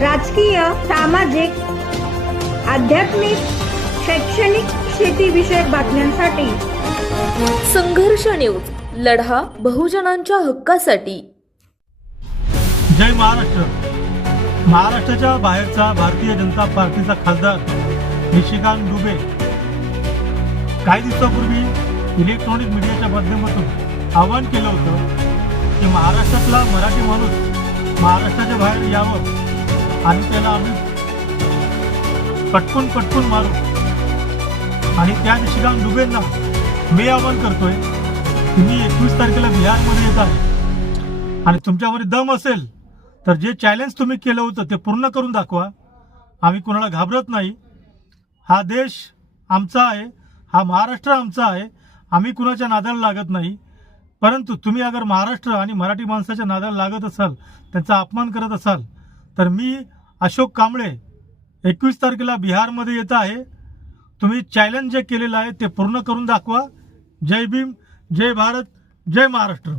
राजकीय सामाजिक आध्यात्मिक शैक्षणिक शेतीविषयक बातम्यांसाठी. संघर्ष न्यूज लढा बहुजनांच्या हक्कासाठी. जय महाराष्ट्र. महाराष्ट्राच्या बाहेरचा भारतीय जनता पार्टीचा खासदार निशिकांत दुबे. काही दिवसापूर्वी इलेक्ट्रॉनिक मीडियाच्या माध्यमातून आवाहन केलं होतं की महाराष्ट्रातला मराठी माणूस महाराष्ट्राच्या बाहेर यावं आणि त्याला आम्ही पटकून पटकून मारू. आणि त्या निशिकांत दुबेंना मी आवाहन करतोय तुम्ही एकवीस तारखेला बिहारमध्ये येत आहे आणि तुमच्यामध्ये दम असेल तर जे चॅलेंज तुम्ही केलं होतं ते पूर्ण करून दाखवा. आम्ही कोणाला घाबरत नाही. हा देश आमचा आहे हा महाराष्ट्र आमचा आहे. आम्ही कुणाच्या नादाला लागत नाही. परंतु तुम्ही अगर महाराष्ट्र आणि मराठी माणसाच्या नादाला लागत असाल त्यांचा अपमान करत असाल तर मी अशोक कांबळे एकवीस तारखेला बिहारमध्ये येत आहे. तुम्ही चॅलेंज जे केलेलं आहे ते पूर्ण करून दाखवा. जय भीम जय भारत जय महाराष्ट्र.